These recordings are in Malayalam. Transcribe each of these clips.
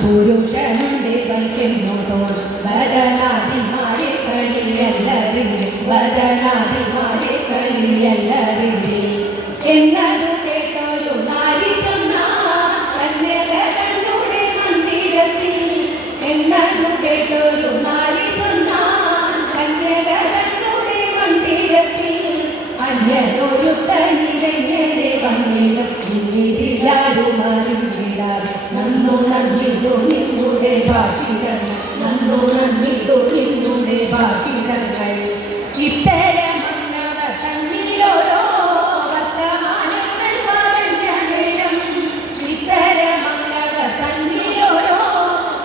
പുരുഷനുണ്ട് കളിക്കുന്നു തോൽ ഭരനാദിമാരെ കളിയല്ലറിഞ്ഞ് ഭരനാദിമാരെ കളിയല്ലറിഞ്ഞ് എന്നതു കേട്ടൊരു നാരി കന്യകരുടെ മന്ദിരത്തിൽ എന്നതു കേട്ടൊരു നാരി കന്യകരുടെ മന്ദിരത്തിൽ അന്യനൊരു തനിരെങ്ങനെ വന്നിടും ഇന്നിതിലാരുമറിഞ്ഞിടാതെ നന്നു നന്ദിടു നിന്നുടെ ഭാഷിതങ്ങൾ നന്നു നന്ദിടു നിന്നുടെ ഭാഷിതങ്ങൾ ഇത്തരമന്നവ തന്നിലോരോ വർത്തമാനങ്ങൾ പറഞ്ഞ നേരം ഇത്തരമന്നവ തന്നിലോരോ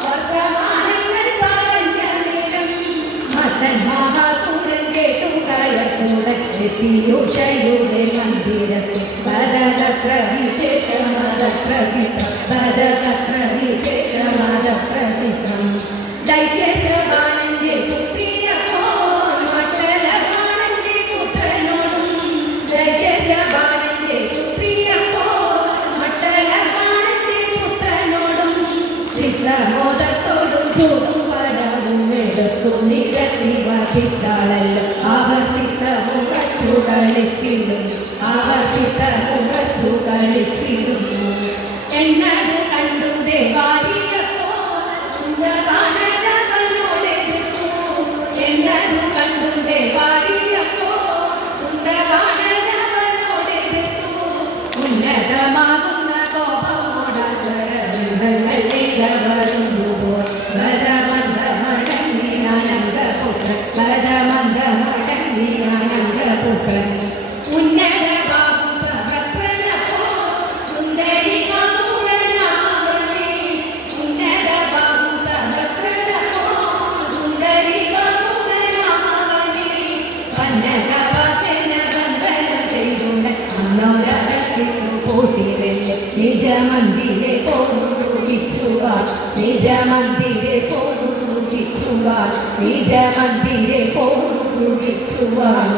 വർത്തമാനങ്ങൾ പറഞ്ഞ നേരം മതൻ മഹാസൂരൻ കേട്ടു കയർക്കൂടെ പീയൂഷയുടെ മന്ദിരത്തിൽ ഭരതത്ര വിശേഷമതത്ര ചിത്രം ഭരതത്ര വിശേഷമതത്ര ചിത്രം ദൈത്യശബാണന്റെ പുത്രിയപ്പോ മണ്ഡലബാണന്റെ പുത്രനോടും ദൈത്യശബാണന്റെ പുത്രിയപ്പോ മണ്ഡലബാണന്റെ പുത്രനോടും ചിത്രമോദത്തോടും ചൂടും പടവും എടുത്തു നിരത്തി വഹിച്ചാളല്ലോ അവർ ചിത്രമുഖച്ചു കളിച്ചിടുന്നു അവർ ചിത്രമുഖച്ചു കളിച്ചിടുന്നു എന്നത് കണ്ടു ദേവാദിയപ്പോ കാണലവനോടെടുത്തു എന്നത് കണ്ടു ദേവാദിയപ്പോ കാണലവനോടെടുത്തു ഉന്നതമാകുന്ന കോപമോടങ്ങൾ ദേവരുണ്ടുപോയി ഭരമന്ദമടങ്ങിയാനന്ദപുത്രൻ ഭരമന്ദമടങ്ങിയാനന്ദപുത്രൻ ഉന്നത ബാബു സഹസ്രനപ്പോ സുന്ദരി കാമുകനാമവനേ ഉന്നത ബാബു സഹസ്രനപ്പോ സുന്ദരി കാമുകനാമവനേ പന്നകവാസന ബന്ധനം ചെയ്തുകൊണ്ട് അന്നോരകത്തിട്ടു പോട്ടിവെല്ല് നിജമന്ദിരെ പോന്നു സൂചിച്ചുവാൾ നിജമന്ദിരെ പോന്നു സൂചിച്ചുവാൾ നിജമന്ദിരെ പോന്നു സൂചിച്ചുവാൾ